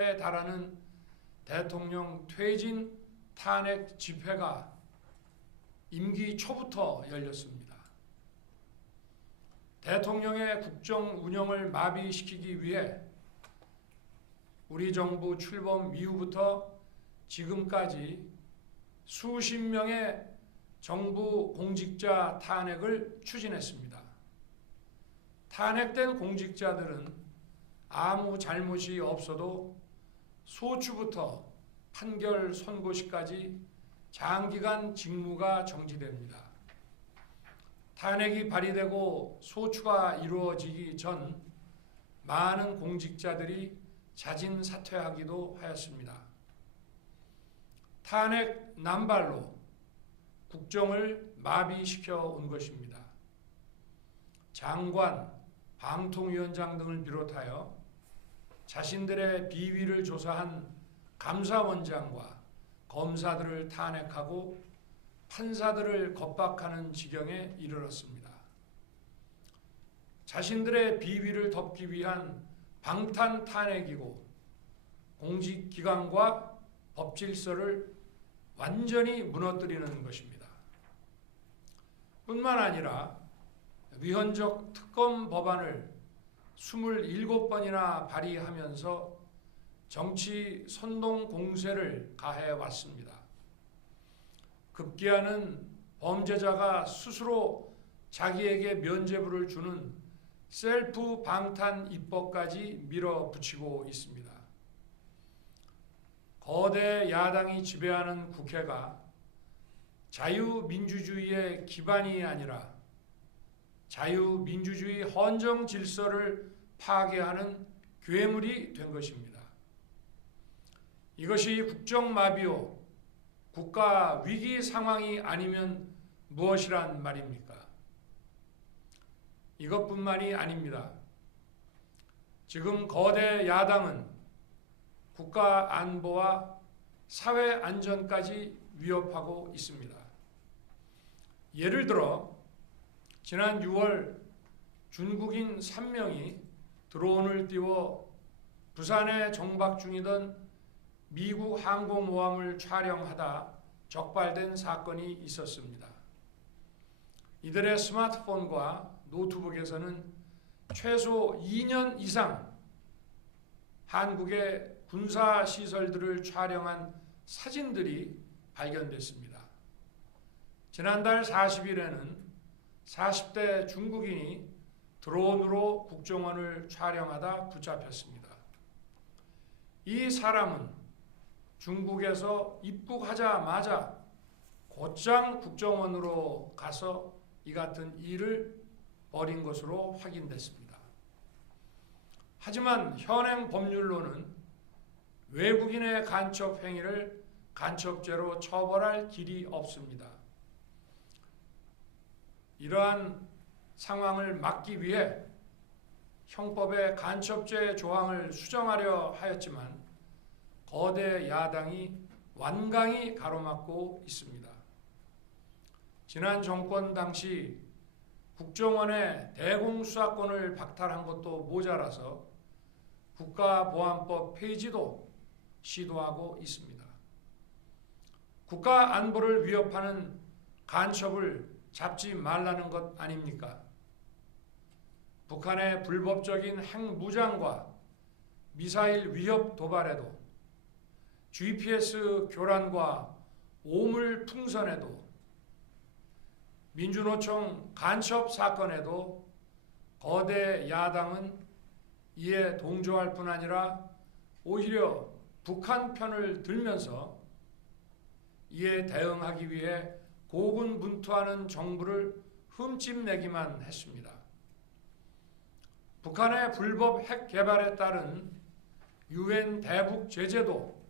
달하는 대통령 퇴진 탄핵 집회가 임기 초부터 열렸습니다. 대통령의 국정 운영을 마비시키기 위해 우리 정부 출범 이후부터 지금까지 수십 명의 정부 공직자 탄핵을 추진했습니다. 탄핵된 공직자들은 아무 잘못이 없어도 소추부터 판결 선고시까지 장기간 직무가 정지됩니다. 탄핵이 발의되고 소추가 이루어지기 전 많은 공직자들이 자진 사퇴하기도 하였습니다. 탄핵 남발로 국정을 마비시켜 온 것입니다. 장관, 방통위원장 등을 비롯하여 자신들의 비위를 조사한 감사원장과 검사들을 탄핵하고 판사들을 겁박하는 지경에 이르렀습니다. 자신들의 비위를 덮기 위한 방탄 탄핵이고 공직기관과 법질서를 완전히 무너뜨리는 것입니다. 뿐만 아니라 위헌적 특검 법안을 27번이나 발의하면서 정치 선동 공세를 가해왔습니다. 급기야는 범죄자가 스스로 자기에게 면죄부를 주는 셀프 방탄 입법까지 밀어붙이고 있습니다. 거대 야당이 지배하는 국회가 자유민주주의의 기반이 아니라 자유민주주의 헌정 질서를 파괴하는 괴물이 된 것입니다. 이것이 국정마비요 국가 위기 상황이 아니면 무엇이란 말입니까? 이것뿐만이 아닙니다. 지금 거대 야당은 국가 안보와 사회 안전까지 위협하고 있습니다. 예를 들어 지난 6월 중국인 3명이 드론을 띄워 부산에 정박 중이던 미국 항공모함을 촬영하다 적발된 사건이 있었습니다. 이들의 스마트폰과 노트북에서는 최소 2년 이상 한국의 군사시설들을 촬영한 사진들이 발견됐습니다. 지난달 40일에는 40대 중국인이 드론으로 국정원을 촬영하다 붙잡혔습니다. 이 사람은 중국에서 입국하자마자 곧장 국정원으로 가서 이 같은 일을 벌인 것으로 확인됐습니다. 하지만 현행 법률로는 외국인의 간첩 행위를 간첩죄로 처벌할 길이 없습니다. 이러한 상황을 막기 위해 형법의 간첩죄 조항을 수정하려 하였지만 거대 야당이 완강히 가로막고 있습니다. 지난 정권 당시 국정원의 대공수사권을 박탈한 것도 모자라서 국가보안법 폐지도 시도하고 있습니다. 국가 안보를 위협하는 간첩을 잡지 말라는 것 아닙니까? 북한의 불법적인 핵무장과 미사일 위협 도발에도 GPS 교란과 오물 풍선에도 민주노총 간첩 사건에도 거대 야당은 이에 동조할 뿐 아니라 오히려 북한 편을 들면서 이에 대응하기 위해 고군분투하는 정부를 흠집내기만 했습니다. 북한의 불법 핵 개발에 따른 유엔 대북 제재도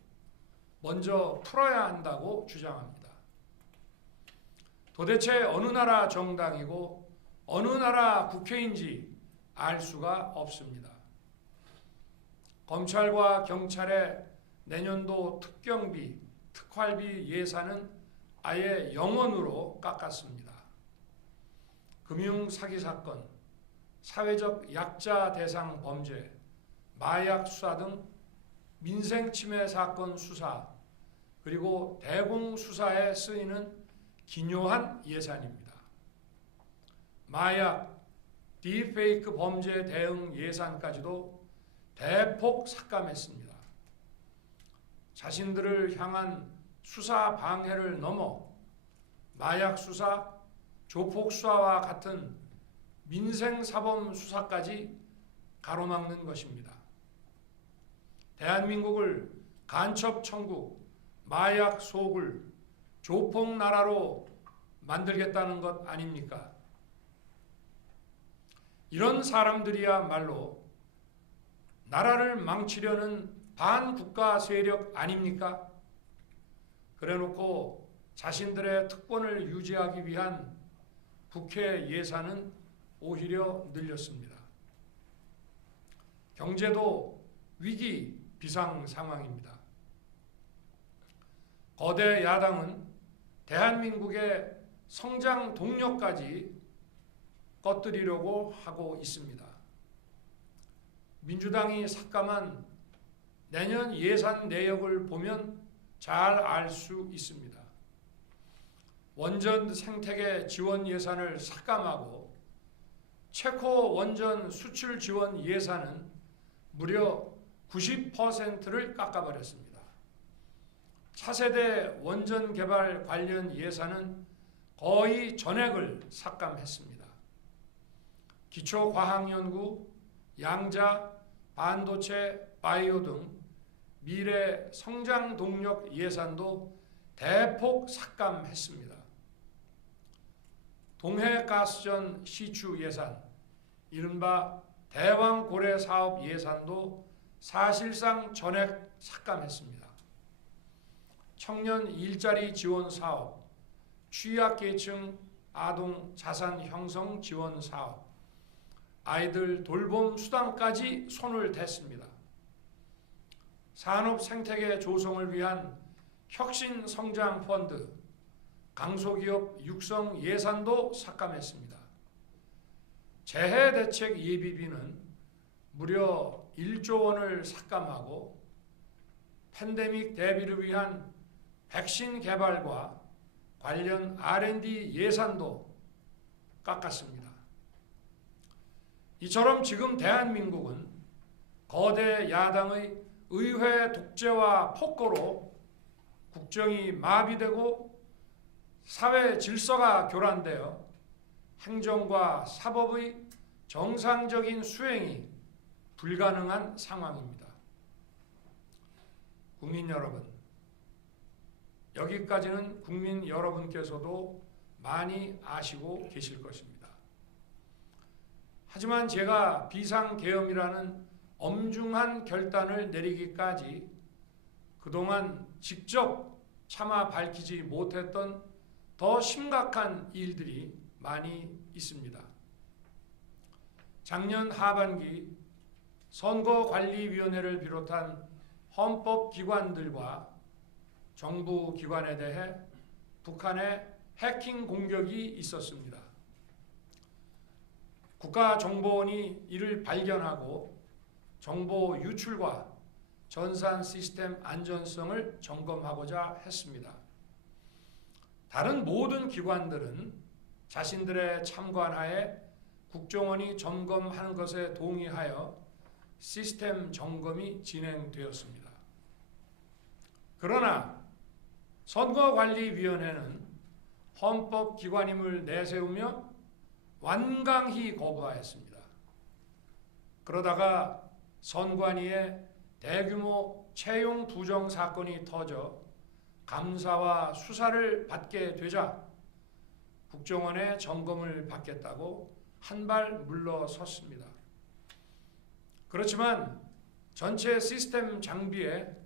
먼저 풀어야 한다고 주장합니다. 도대체 어느 나라 정당이고 어느 나라 국회인지 알 수가 없습니다. 검찰과 경찰의 내년도 특경비, 특활비 예산은 아예 0원으로 깎았습니다. 금융사기 사건, 사회적 약자 대상 범죄, 마약 수사 등 민생침해 사건 수사 그리고 대공수사에 쓰이는 기묘한 예산입니다. 마약, 딥페이크 범죄 대응 예산까지도 대폭 삭감했습니다. 자신들을 향한 수사 방해를 넘어 마약 수사, 조폭 수사와 같은 민생사범 수사까지 가로막는 것입니다. 대한민국을 간첩 천국, 마약 소굴, 조폭 나라로 만들겠다는 것 아닙니까? 이런 사람들이야말로 나라를 망치려는 반국가 세력 아닙니까? 그래놓고 자신들의 특권을 유지하기 위한 국회 예산은 오히려 늘렸습니다. 경제도 위기 비상 상황입니다. 거대 야당은 대한민국의 성장 동력까지 꺼뜨리려고 하고 있습니다. 민주당이 삭감한 내년 예산 내역을 보면 잘 알 수 있습니다. 원전 생태계 지원 예산을 삭감하고 체코 원전 수출 지원 예산은 무려 90%를 깎아버렸습니다. 차세대 원전 개발 관련 예산은 거의 전액을 삭감했습니다. 기초과학연구, 양자, 반도체, 바이오 등 미래 성장 동력 예산도 대폭 삭감했습니다. 동해가스전 시추 예산, 이른바 대왕고래 사업 예산도 사실상 전액 삭감했습니다. 청년 일자리 지원 사업, 취약계층 아동 자산 형성 지원 사업, 아이들 돌봄 수당까지 손을 댔습니다. 산업 생태계 조성을 위한 혁신 성장 펀드, 강소기업 육성 예산도 삭감했습니다. 재해 대책 예비비는 무려 1조 원을 삭감하고 팬데믹 대비를 위한 백신 개발과 관련 R&D 예산도 깎았습니다. 이처럼 지금 대한민국은 거대 야당의 의회 독재와 폭거로 국정이 마비되고 사회 질서가 교란되어 행정과 사법의 정상적인 수행이 불가능한 상황입니다. 국민 여러분, 여기까지는 국민 여러분께서도 많이 아시고 계실 것입니다. 하지만 제가 비상계엄이라는 엄중한 결단을 내리기까지 그동안 직접 차마 밝히지 못했던 더 심각한 일들이 많이 있습니다. 작년 하반기 선거관리위원회를 비롯한 헌법기관들과 정부기관에 대해 북한의 해킹 공격이 있었습니다. 국가정보원이 이를 발견하고 정보 유출과 전산 시스템 안전성을 점검하고자 했습니다. 다른 모든 기관들은 자신들의 참관하에 국정원이 점검하는 것에 동의하여 시스템 점검이 진행되었습니다. 그러나 선거관리위원회는 헌법기관임을 내세우며 완강히 거부하였습니다. 그러다가 선관위에 대규모 채용 부정 사건이 터져 감사와 수사를 받게 되자 국정원의 점검을 받겠다고 한발 물러섰습니다. 그렇지만 전체 시스템 장비의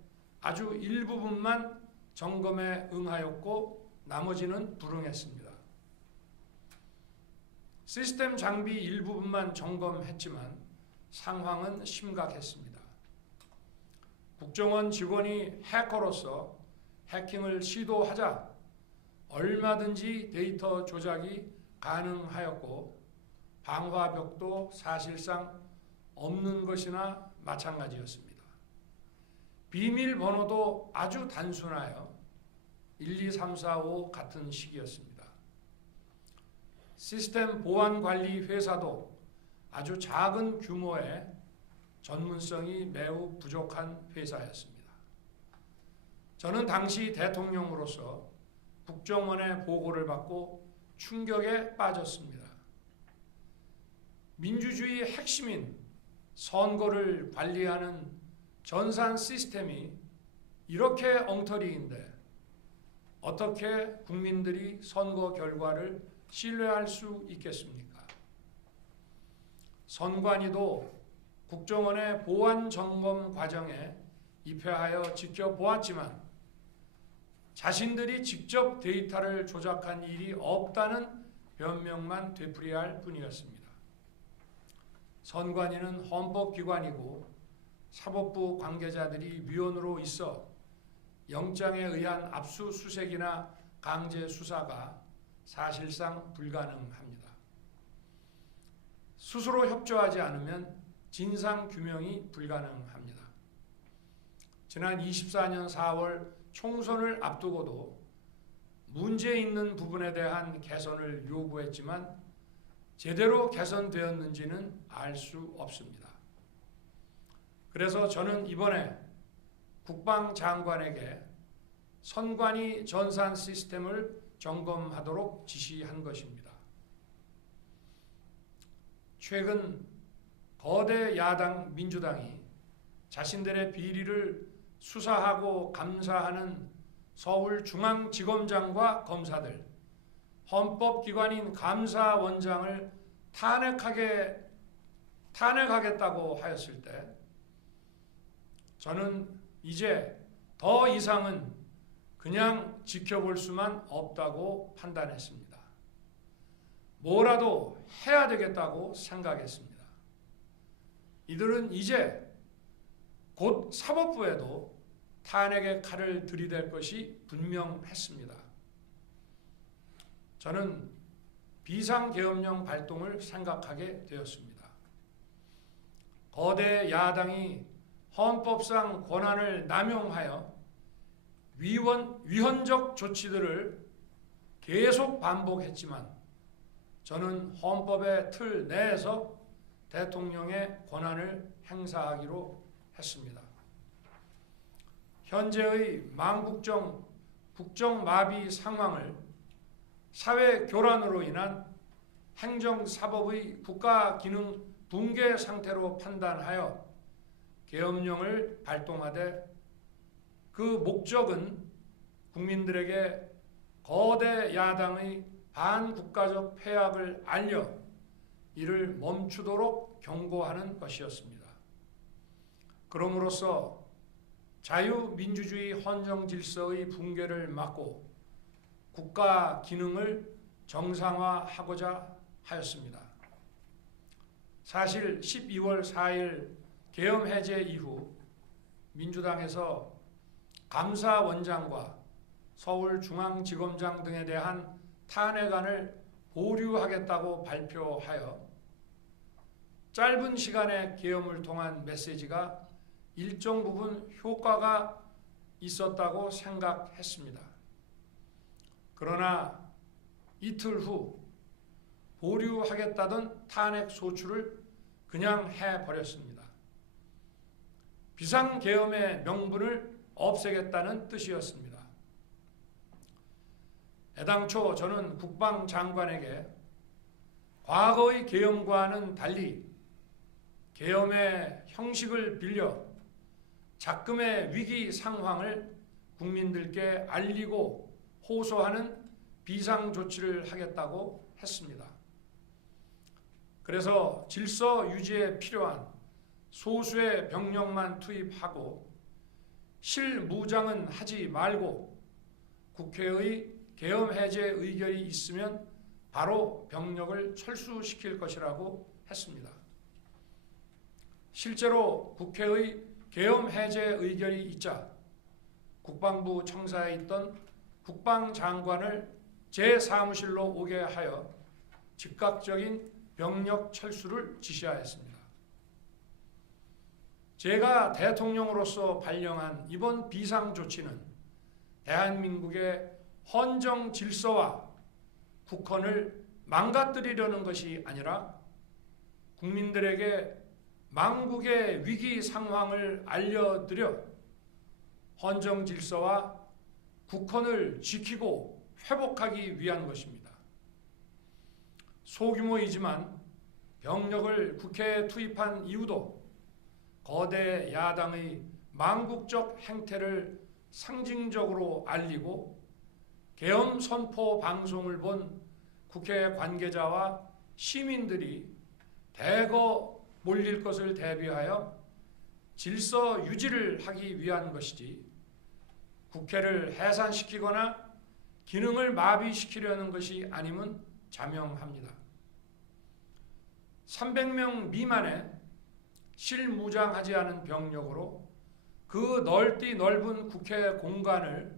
아주 일부분만 점검에 응하였고 나머지는 불응했습니다. 시스템 장비 일부분만 점검했지만 상황은 심각했습니다. 국정원 직원이 해커로서 해킹을 시도하자 얼마든지 데이터 조작이 가능하였고 방화벽도 사실상 없는 것이나 마찬가지였습니다. 비밀번호도 아주 단순하여 1, 2, 3, 4, 5 같은 식이었습니다. 시스템 보안관리 회사도 아주 작은 규모의 전문성이 매우 부족한 회사였습니다. 저는 당시 대통령으로서 국정원의 보고를 받고 충격에 빠졌습니다. 민주주의의 핵심인 선거를 관리하는 전산 시스템이 이렇게 엉터리인데 어떻게 국민들이 선거 결과를 신뢰할 수 있겠습니까? 선관위도 국정원의 보안 점검 과정에 입회하여 지켜보았지만 자신들이 직접 데이터를 조작한 일이 없다는 변명만 되풀이할 뿐이었습니다. 선관위는 헌법기관이고 사법부 관계자들이 위원으로 있어 영장에 의한 압수수색이나 강제 수사가 사실상 불가능합니다. 스스로 협조하지 않으면 진상규명이 불가능합니다. 지난 24년 4월 총선을 앞두고도 문제 있는 부분에 대한 개선을 요구했지만 제대로 개선되었는지는 알 수 없습니다. 그래서 저는 이번에 국방장관에게 선관위 전산 시스템을 점검하도록 지시한 것입니다. 최근 거대 야당 민주당이 자신들의 비리를 수사하고 감사하는 서울중앙지검장과 검사들, 헌법기관인 감사원장을 탄핵하겠다고 하였을 때 저는 이제 더 이상은 그냥 지켜볼 수만 없다고 판단했습니다. 뭐라도 해야 되겠다고 생각했습니다. 이들은 이제 곧 사법부에도 탄핵의 칼을 들이댈 것이 분명했습니다. 저는 비상계엄령 발동을 생각하게 되었습니다. 거대 야당이 헌법상 권한을 남용하여 위헌적 조치들을 계속 반복했지만 저는 헌법의 틀 내에서 대통령의 권한을 행사하기로 했습니다. 현재의 망국정 국정마비 상황을 사회 교란으로 인한 행정사법의 국가기능 붕괴 상태로 판단하여 계엄령을 발동하되 그 목적은 국민들에게 거대 야당의 반국가적 폐악을 알려 이를 멈추도록 경고하는 것이었습니다. 그럼으로써 자유민주주의 헌정질서의 붕괴를 막고 국가 기능을 정상화하고자 하였습니다. 사실 12월 4일 계엄 해제 이후 민주당에서 감사원장과 서울중앙지검장 등에 대한 탄핵안을 보류하겠다고 발표하여 짧은 시간의 계엄을 통한 메시지가 일정 부분 효과가 있었다고 생각했습니다. 그러나 이틀 후 보류하겠다던 탄핵 소추를 그냥 해버렸습니다. 비상계엄의 명분을 없애겠다는 뜻이었습니다. 애당초 저는 국방장관에게 과거의 계엄과는 달리 계엄의 형식을 빌려 작금의 위기 상황을 국민들께 알리고 호소하는 비상조치를 하겠다고 했습니다. 그래서 질서 유지에 필요한 소수의 병력만 투입하고 실무장은 하지 말고 국회의 계엄 해제 의결이 있으면 바로 병력을 철수시킬 것이라고 했습니다. 실제로 국회의 계엄 해제 의결이 있자 국방부 청사에 있던 국방장관을 제 사무실로 오게 하여 즉각적인 병력 철수를 지시하였습니다. 제가 대통령으로서 발령한 이번 비상조치는 대한민국의 헌정 질서와 국헌을 망가뜨리려는 것이 아니라 국민들에게 망국의 위기 상황을 알려드려 헌정 질서와 국헌을 지키고 회복하기 위한 것입니다. 소규모이지만 병력을 국회에 투입한 이유도 거대 야당의 망국적 행태를 상징적으로 알리고 계엄 선포 방송을 본 국회 관계자와 시민들이 대거 몰릴 것을 대비하여 질서 유지를 하기 위한 것이지 국회를 해산시키거나 기능을 마비시키려는 것이 아님은 자명합니다. 300명 미만의 실무장하지 않은 병력으로 그 넓디 넓은 국회 공간을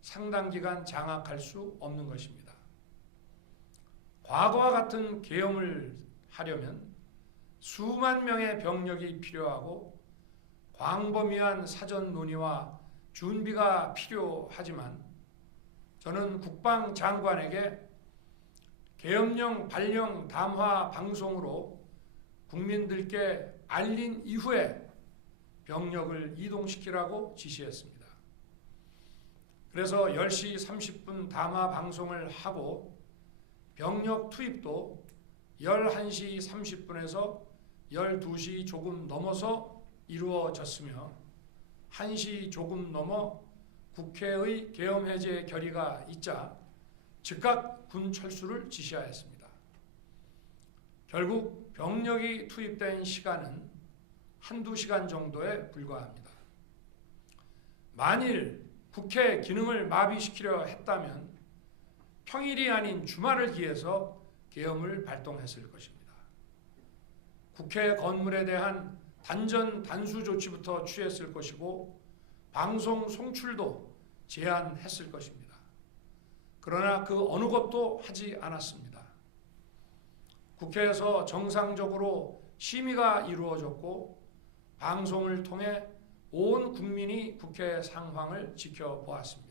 상당 기간 장악할 수 없는 것입니다. 과거와 같은 계엄을 하려면 수만 명의 병력이 필요하고 광범위한 사전 논의와 준비가 필요하지만 저는 국방장관에게 계엄령 발령 담화 방송으로 국민들께 알린 이후에 병력을 이동시키라고 지시했습니다. 그래서 10시 30분 담화 방송을 하고 병력 투입도 11시 30분에서 12시 조금 넘어서 이루어졌으며 1시 조금 넘어 국회의 계엄 해제 결의가 있자 즉각 군 철수를 지시하였습니다. 결국 병력이 투입된 시간은 한두 시간 정도에 불과합니다. 만일 국회 기능을 마비시키려 했다면 평일이 아닌 주말을 기해서 계엄을 발동했을 것입니다. 국회 건물에 대한 단전 단수 조치부터 취했을 것이고 방송 송출도 제한했을 것입니다. 그러나 그 어느 것도 하지 않았습니다. 국회에서 정상적으로 심의가 이루어졌고 방송을 통해 온 국민이 국회 상황을 지켜보았습니다.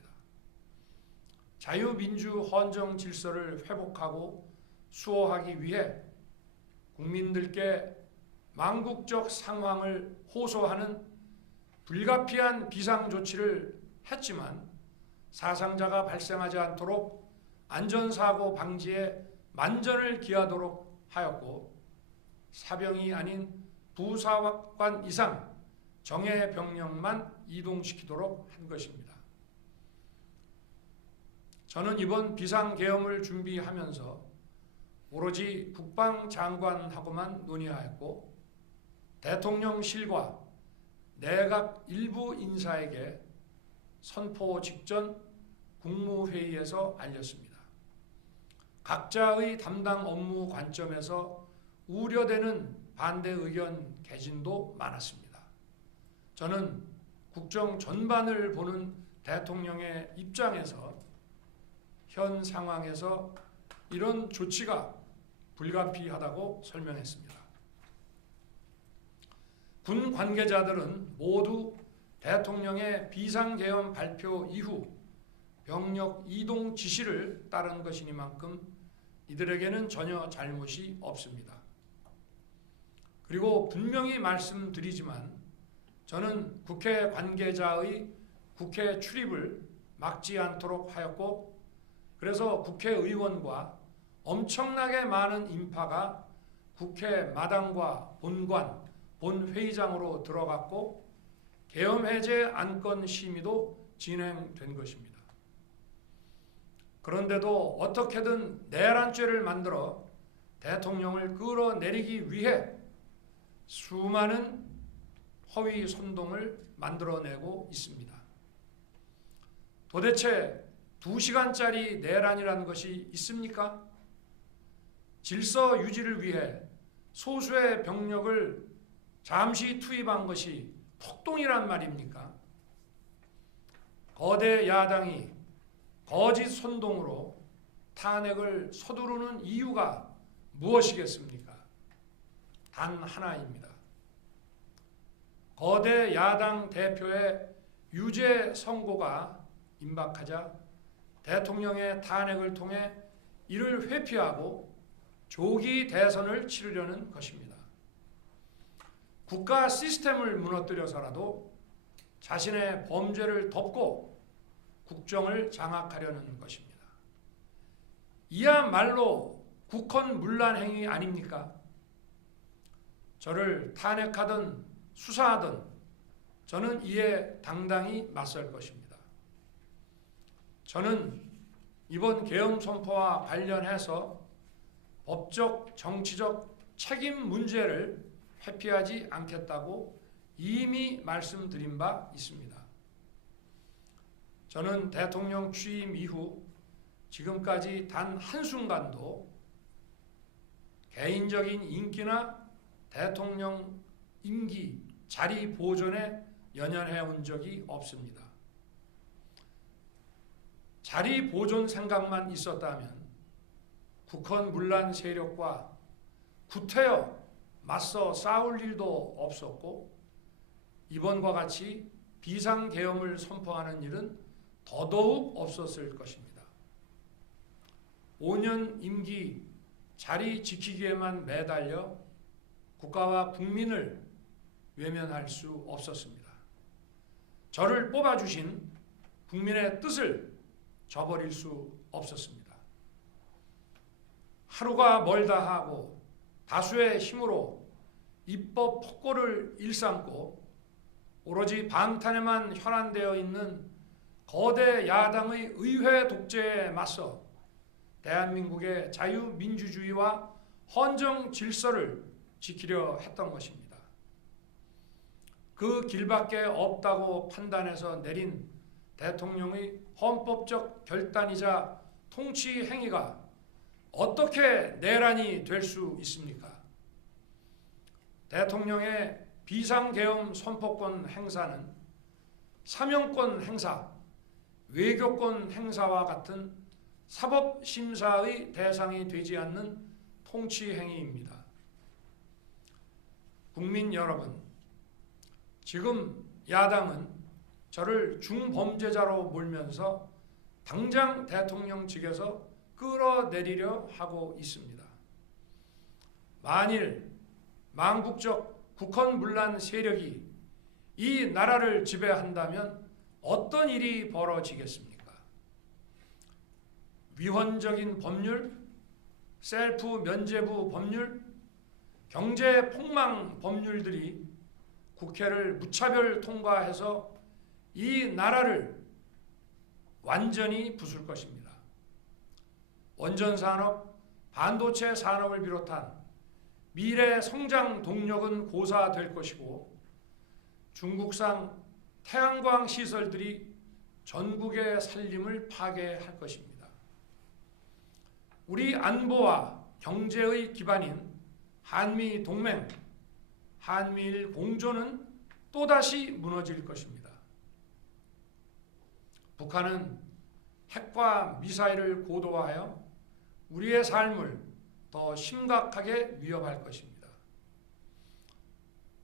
자유민주 헌정 질서를 회복하고 수호하기 위해 국민들께 망국적 상황을 호소하는 불가피한 비상조치를 했지만 사상자가 발생하지 않도록 안전사고 방지에 만전을 기하도록 하였고 사병이 아닌 부사관 이상 정예 병력만 이동시키도록 한 것입니다. 저는 이번 비상계엄을 준비하면서 오로지 국방장관하고만 논의하였고 대통령실과 내각 일부 인사에게 선포 직전 국무회의에서 알렸습니다. 각자의 담당 업무 관점에서 우려되는 반대 의견 개진도 많았습니다. 저는 국정 전반을 보는 대통령의 입장에서 현 상황에서 이런 조치가 불가피하다고 설명했습니다. 군 관계자들은 모두 대통령의 비상계엄 발표 이후 병력 이동 지시를 따른 것이니만큼 이들에게는 전혀 잘못이 없습니다. 그리고 분명히 말씀드리지만 저는 국회 관계자의 국회 출입을 막지 않도록 하였고 그래서 국회의원과 엄청나게 많은 인파가 국회 마당과 본관, 본회의장으로 들어갔고 계엄 해제 안건 심의도 진행된 것입니다. 그런데도 어떻게든 내란죄를 만들어 대통령을 끌어내리기 위해 수많은 허위 선동을 만들어내고 있습니다. 도대체 2시간짜리 내란이라는 것이 있습니까? 질서 유지를 위해 소수의 병력을 잠시 투입한 것이 폭동이란 말입니까? 거대 야당이 거짓 선동으로 탄핵을 서두르는 이유가 무엇이겠습니까? 단 하나입니다. 거대 야당 대표의 유죄 선고가 임박하자 대통령의 탄핵을 통해 이를 회피하고 조기 대선을 치르려는 것입니다. 국가 시스템을 무너뜨려서라도 자신의 범죄를 덮고 국정을 장악하려는 것입니다. 이야말로 국헌문란 행위 아닙니까? 저를 탄핵하든 수사하든 저는 이에 당당히 맞설 것입니다. 저는 이번 계엄 선포와 관련해서 법적, 정치적 책임 문제를 회피하지 않겠다고 이미 말씀드린 바 있습니다. 저는 대통령 취임 이후 지금까지 단 한순간도 개인적인 인기나 대통령 임기, 자리 보존에 연연해 온 적이 없습니다. 자리 보존 생각만 있었다면 국헌문란 세력과 구태여 맞서 싸울 일도 없었고 이번과 같이 비상계엄을 선포하는 일은 더더욱 없었을 것입니다. 5년 임기 자리 지키기에만 매달려 국가와 국민을 외면할 수 없었습니다. 저를 뽑아주신 국민의 뜻을 저버릴 수 없었습니다. 하루가 멀다 하고 다수의 힘으로 입법 폭고를 일삼고 오로지 방탄에만 혈안되어 있는 거대 야당의 의회 독재에 맞서 대한민국의 자유민주주의와 헌정 질서를 지키려 했던 것입니다. 그 길밖에 없다고 판단해서 내린 대통령의 헌법적 결단이자 통치 행위가 어떻게 내란이 될 수 있습니까? 대통령의 비상계엄 선포권 행사는 사명권 행사, 외교권 행사와 같은 사법심사의 대상이 되지 않는 통치 행위입니다. 국민 여러분, 지금 야당은 저를 중범죄자로 몰면서 당장 대통령직에서 끌어내리려 하고 있습니다. 만일 망국적 국헌문란 세력이 이 나라를 지배한다면 어떤 일이 벌어지겠습니까? 위헌적인 법률, 셀프 면죄부 법률, 경제 폭망 법률들이 국회를 무차별 통과해서 이 나라를 완전히 부술 것입니다. 원전산업, 반도체 산업을 비롯한 미래 성장 동력은 고사될 것이고 중국산 태양광 시설들이 전국의 살림을 파괴할 것입니다. 우리 안보와 경제의 기반인 한미 동맹, 한미일 공조는 또다시 무너질 것입니다. 북한은 핵과 미사일을 고도화하여 우리의 삶을 더 심각하게 위협할 것입니다.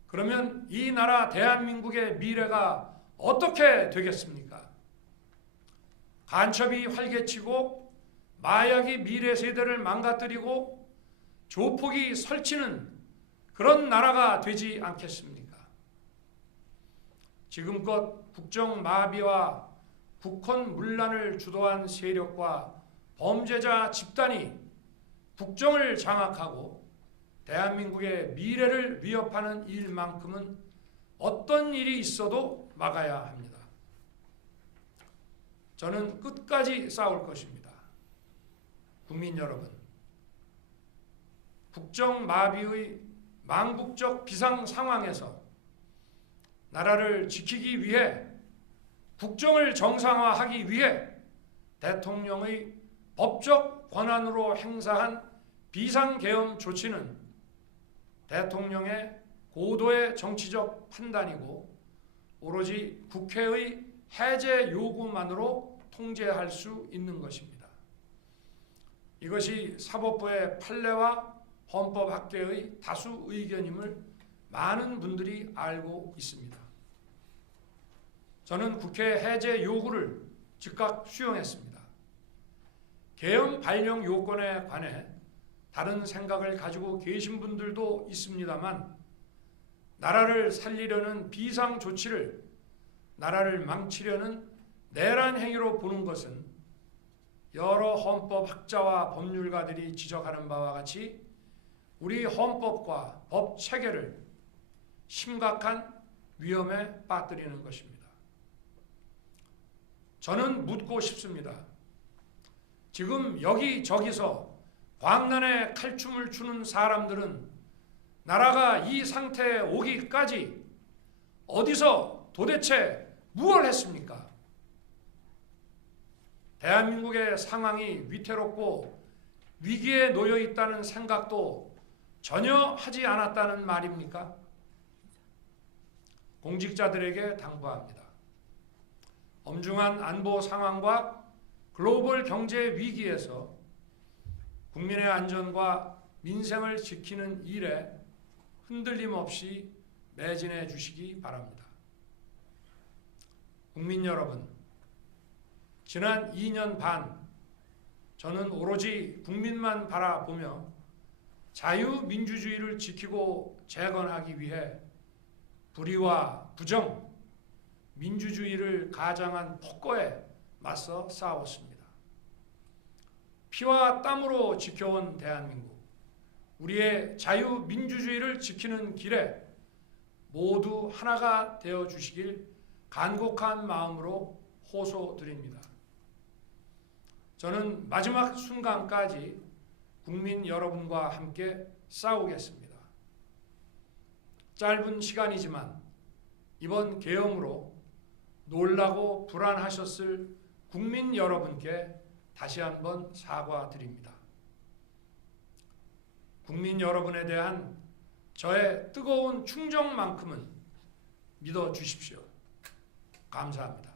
그러면 이 나라 대한민국의 미래가 어떻게 되겠습니까? 간첩이 활개치고 마약이 미래 세대를 망가뜨리고 조폭이 설치는 그런 나라가 되지 않겠습니까? 지금껏 국정마비와 국헌문란을 주도한 세력과 범죄자 집단이 국정을 장악하고 대한민국의 미래를 위협하는 일만큼은 어떤 일이 있어도 막아야 합니다. 저는 끝까지 싸울 것입니다. 국민 여러분, 국정마비의 망국적 비상 상황에서 나라를 지키기 위해 국정을 정상화하기 위해 대통령의 법적 권한으로 행사한 비상계엄 조치는 대통령의 고도의 정치적 판단이고 오로지 국회의 해제 요구만으로 통제할 수 있는 것입니다. 이것이 사법부의 판례와 헌법학계의 다수 의견임을 많은 분들이 알고 있습니다. 저는 국회 해제 요구를 즉각 수용했습니다. 계엄 발령 요건에 관해 다른 생각을 가지고 계신 분들도 있습니다만 나라를 살리려는 비상 조치를 나라를 망치려는 내란 행위로 보는 것은 여러 헌법학자와 법률가들이 지적하는 바와 같이 우리 헌법과 법 체계를 심각한 위험에 빠뜨리는 것입니다. 저는 묻고 싶습니다. 지금 여기저기서 광란에 칼춤을 추는 사람들은 나라가 이 상태에 오기까지 어디서 도대체 무엇을 했습니까? 대한민국의 상황이 위태롭고 위기에 놓여 있다는 생각도 전혀 하지 않았다는 말입니까? 공직자들에게 당부합니다. 엄중한 안보 상황과 글로벌 경제 위기에서 국민의 안전과 민생을 지키는 일에 흔들림 없이 매진해 주시기 바랍니다. 국민 여러분, 지난 2년 반 저는 오로지 국민만 바라보며 자유민주주의를 지키고 재건하기 위해 불의와 부정, 민주주의를 가장한 폭거에 맞서 싸웠습니다. 피와 땀으로 지켜온 대한민국, 우리의 자유민주주의를 지키는 길에 모두 하나가 되어주시길 간곡한 마음으로 호소드립니다. 저는 마지막 순간까지 국민 여러분과 함께 싸우겠습니다. 짧은 시간이지만 이번 계엄으로 놀라고 불안하셨을 국민 여러분께 다시 한번 사과드립니다. 국민 여러분에 대한 저의 뜨거운 충정만큼은 믿어주십시오. 감사합니다.